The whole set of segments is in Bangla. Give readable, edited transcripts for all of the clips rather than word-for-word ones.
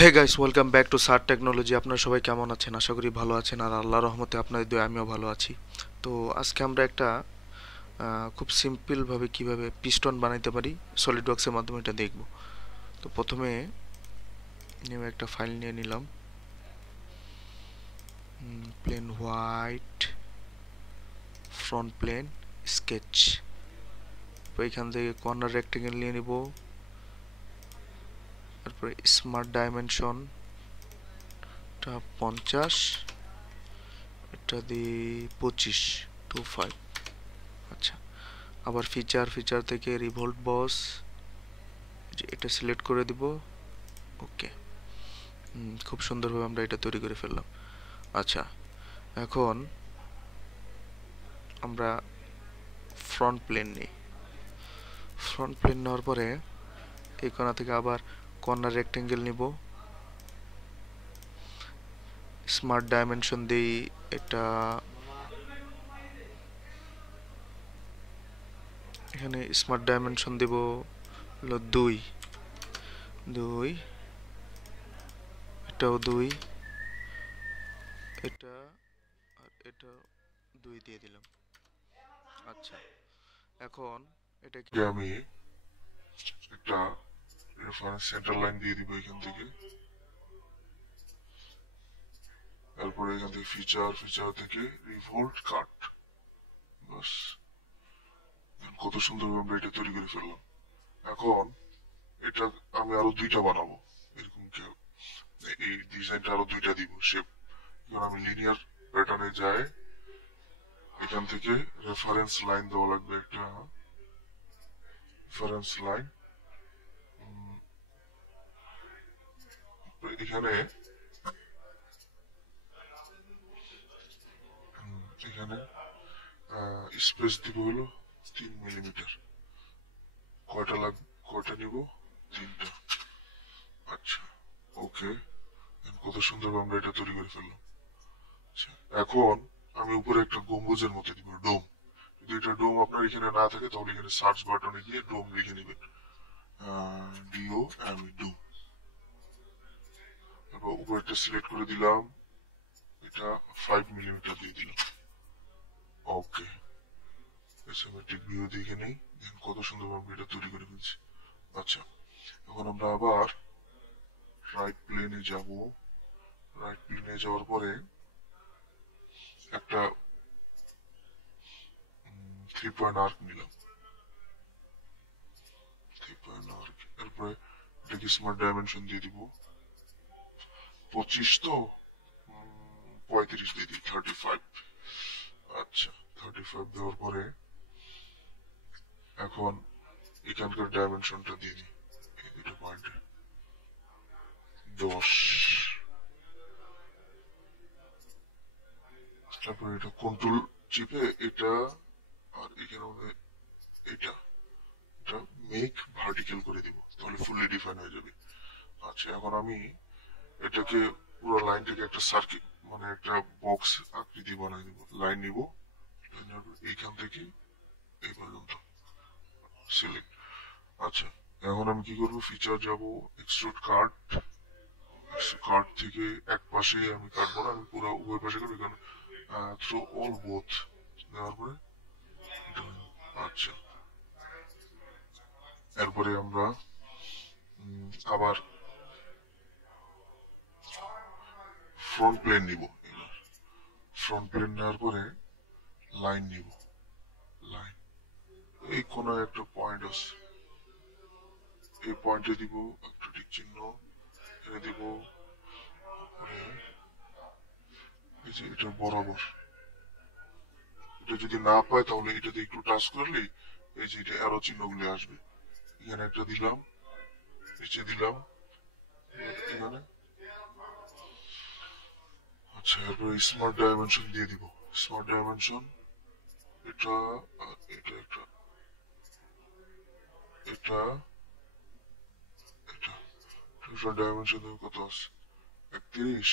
Hey guys, welcome back to Sar technology. আপনারা সবাই কেমন আছেন? আশা করি ভালো আছেন, আর আল্লাহর রহমতে আপনাদের দোয়ায় আমিও ভালো আছি। তো আজকে আমরা একটা খুব সিম্পলভাবে কিভাবে পিস্টন বানাইতে পারি সলিড ওয়ার্কসের মাধ্যমে এটা দেখব। তো প্রথমে নিয়ে একটা ফাইল নিয়ে নিলাম, plane white front plane sketch. তো এখান থেকে কর্নার রেক্টেঙ্গেল নিয়ে নিব, তারপরে স্মার্ট ডাইমেনশনটা 50, এটা দিয়ে 25, 25। আচ্ছা, আবার ফিচার থেকে রিভোল্ট বস, এটা সিলেক্ট করে দিব। ওকে, খুব সুন্দরভাবে আমরা এটা তৈরি করে ফেললাম। আচ্ছা, এখন আমরা ফ্রন্ট প্লেন নিই। ফ্রন্ট প্লেন নেওয়ার পরে এই কোণা থেকে আবার কর্নার রেক্টেঙ্গেল নিব, স্মার্ট ডাইমেনশন দিই, এটা এখানে স্মার্ট ডাইমেনশন দেব হলো 2, এটাও 2, এটা আর এটা 2 দিয়ে দিলাম। আচ্ছা, এখন এটাকে আমি একটা রেফারেন্স সেন্টার লাইন দিয়ে দিব এখান থেকে। তারপরে এখান থেকে ফিচার থেকে রিভোল্ট কাট। বাস, কত সুন্দরভাবে আমরা এটা তৈরি করে ফেললাম। এখন এটা আমি আরো 2টা বানাবো, এরকম কেউ এই ডিজাইনটা আরো 2টা দিব শেপ। এখন আমি লিনিয়ার প্যাটার্নে যাই, এখান থেকে রেফারেন্স লাইন দেওয়া লাগবে, একটা রেফারেন্স লাইন। এখানে এখানে স্পেস দিব হলো 3 মিলিমিটার। কয়টা নিব? 3টা। আচ্ছা, ওকে, কত সুন্দর আমরা এটা তৈরি করে ফেললাম। আচ্ছা, এখন আমি উপরে একটা গম্বুজের মতো দিব, ডোম। যদি এটা ডোম আপনার এখানে না থাকে তাহলে এখানে সার্চ বাটনে গিয়ে ডোম লিখে নেবেন, DOM। তারপর উপরেটা সিলেক্ট করে দিলাম, এটা 5 মিলিমিটার দিয়ে দিলাম। ওকে, এসএমএটিক ভিউ দেখে নেই, দেখেন কত সুন্দর আমরা এটা তৈরি করে ফেলছি। আচ্ছা, এখন আমরা আবার রাইট প্লেনে যাব। রাইট প্লেনে যাওয়ার পরে একটা 3 পয়েন্ট আর্ক নিলাম, 3 পয়েন্ট আর্ক। এরপরে এটাকে স্মার্ট ডাইমেনশন দিয়ে দিব 25, তো 35 দিয়ে দিই, 35। আচ্ছা, 35 দেওয়ার পরে এখন এখানকার ডাইমেনশনটা দিয়ে দিই, এই 2টা পয়েন্টে 10। তারপরে এটা কন্ট্রোল চিপে এটা আর এখানে এটা এটা মেক ভার্টিক্যাল করে দিব, তাহলে ফুললি ডিফাইন হয়ে যাবে। আচ্ছা, এখন আমি এটাকে পুরো লাইনটাকে একটা সার্কিট, মানে একটা বক্স আকৃতি বানাই দিব। লাইন নিব, এইখান থেকে এই পর্যন্ত সিলেক্ট। আচ্ছা, এখন আমি কি করব? ফিচার যাব, এক্সট্রুড কাট। কাট থেকে এক পাশে আমি কাটবো না, আমি পুরো উভয় পাশে করবো। এখানে থ্রো অল বোথ দেওয়ার পরে আচ্ছা, এরপরে আমরা আবার ফ্রন্ট প্লেন নিব। ফ্রন্ট প্লেন নেওয়ার পরে লাইন নিব, লাইন এই কোনো একটা পয়েন্ট আছে, এই পয়েন্টে দিব একটা টিক চিহ্ন, এখানে দিব, এই যে এটা বরাবর। এটা যদি না পায় তাহলে এটাতে একটু টাচ করলেই এই যে এটা অ্যারো চিহ্নগুলো আসবে। এখানে একটা দিলাম, নিচে দিলাম, এখানে। আচ্ছা, এরপরে স্মার্ট ডাইমেনশন দিয়ে দিব। স্মার্ট ডাইমেনশন এটা আর এটা একটা, এটা এটা টোটাল ডাইমেনশন কত আছে? 31,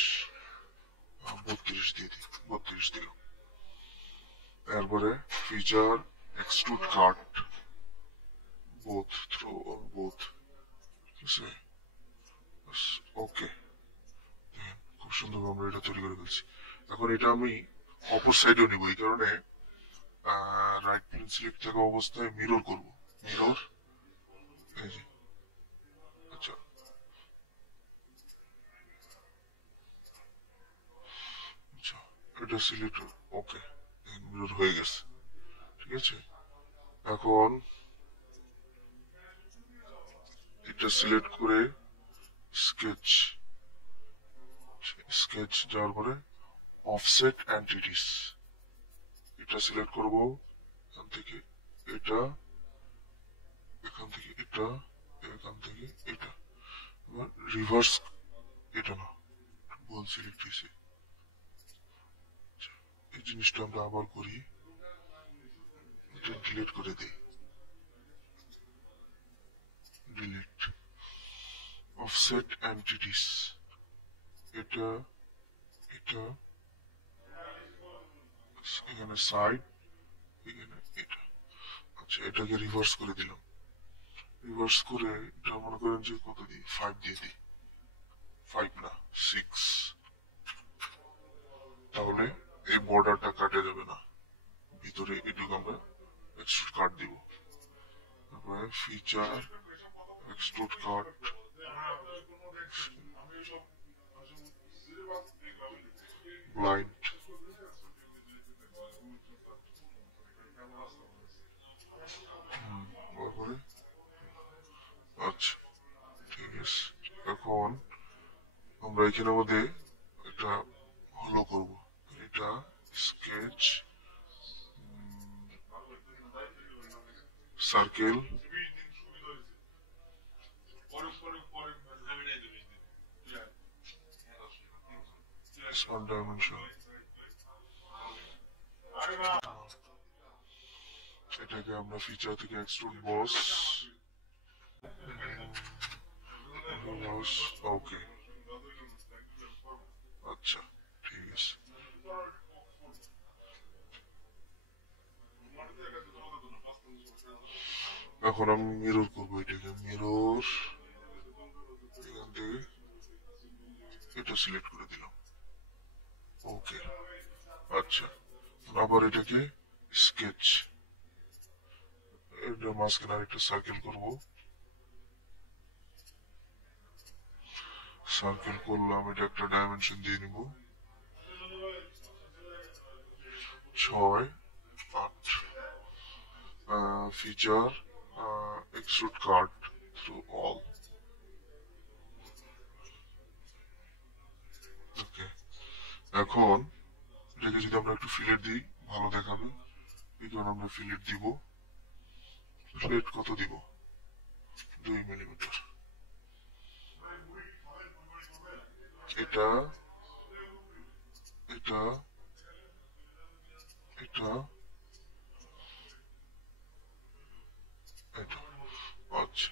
32 দিয়ে দিই, 32 দিলাম। এরপরে feature extrude cut both, through on both, ঠিক আছে? ওকে, খুব সুন্দর আমরা এটা তৈরি করে ফেলছি। এখন এটা আমি অপর সাইডেও নিব, এই কারণে রাইট প্লেন সিলেক্ট থাকা অবস্থায় মিরর করব। মিরর, এই যে, আচ্ছা আচ্ছা, এটা সিলেক্ট, ওকে, মিরর হয়ে গেছে, ঠিক আছে। এখন এটা সিলেক্ট করে স্কেচ, স্কেচ যাওয়ার পরে অফসেট এন্টিটিস, এটা সিলেক্ট করব, এখান থেকে এটা, এখান থেকে এটা, এখান থেকে এটা, রিভার্স, এটা না, ভুল সিলেক্ট হয়েছে। এই জিনিসটা আমরা আবার করি, এটা ডিলিট করে দিই, ডিলিট অফসেট এন্টিটিস, এটা, এটা, এখানে সাইড, এখানে এটা, আচ্ছা এটাকে রিভার্স করে দিলাম। রিভার্স করে এটা মনে করেন যে কত দিই, 5 দিয়ে দিই, 5 না 6, তাহলে এই বর্ডারটা কাটে যাবে না, ভিতরে এটুকু আমরা এক্সট্রুড কাট দিব। তারপরে ফিচার, এক্সট্রুড কাট, ব্লাইন্ড, তারপরে আচ্ছা ঠিক আছে। এখন আমরা এখানের মধ্যে একটা হলো করব, এটা স্কেচ, সার্কেল, স্মল ডাইমেনশন, এটাকে আমরা ফিচার থেকে এক্সট্রুড বস, বস, ওকে, আচ্ছা ঠিক আছে। এখন আমি মিরর করবো, এটাকে মিরর, এখান থেকে এটা সিলেক্ট করে দিলাম, ওকে, আচ্ছা আবার এটাকে স্কেচ, এটা মাঝখানে আরেকটা সার্কেল করব, সার্কেল করলাম, এটা একটা ডাইমেনশন দিয়ে নিব 6, 8, ফিচার, এক্সট্রুড কাট থ্রু অল, ওকে। এখন এটাকে যদি আমরা একটু ফিলেট দিই ভালো দেখাবে, এই কারণে আমরা ফিলেট দিব, ফিলেট কত দিব, 2 মিলিমিটার, এটা, এটা, এটা, এটা, আচ্ছা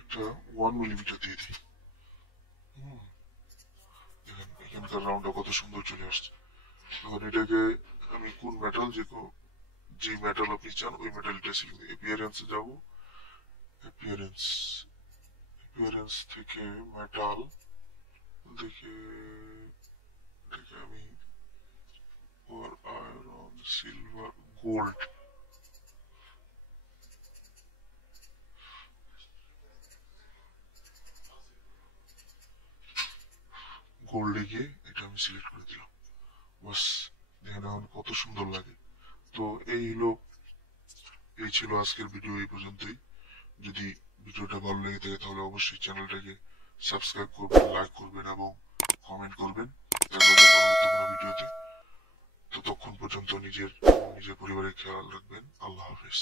এটা 1 মিলিমিটার দিয়ে দিই। এখানকার রাউন্ডটা কত সুন্দর চলে আসছে। এখন এটাকে আমি কোন মেটাল, যে মেটাল আপনি চান ওই মেটালটা সিলেক্ট দিই, অ্যাপিয়ারেন্সে যাব, অ্যাপিয়ারেন্স, অ্যাপিয়ারেন্স থেকে মেটাল দেখে, দেখে আমি আয়রন, সিলভার, গোল্ড, গোল্ডে গিয়ে এটা আমি সিলেক্ট করে দিলাম, বাস দেখেন এখন কত সুন্দর লাগে। তো এই ছিল আজকের ভিডিও, এই পর্যন্তই। যদি ভিডিওটা ভালো লেগে থাকে তাহলে অবশ্যই চ্যানেলটাকে সাবস্ক্রাইব করবেন, লাইক করবেন এবং কমেন্ট করবেন। দেখা হবে পরবর্তী কোনো ভিডিওতে। ততক্ষণ পর্যন্ত নিজের পরিবারের খেয়াল রাখবেন। আল্লাহ হাফেজ।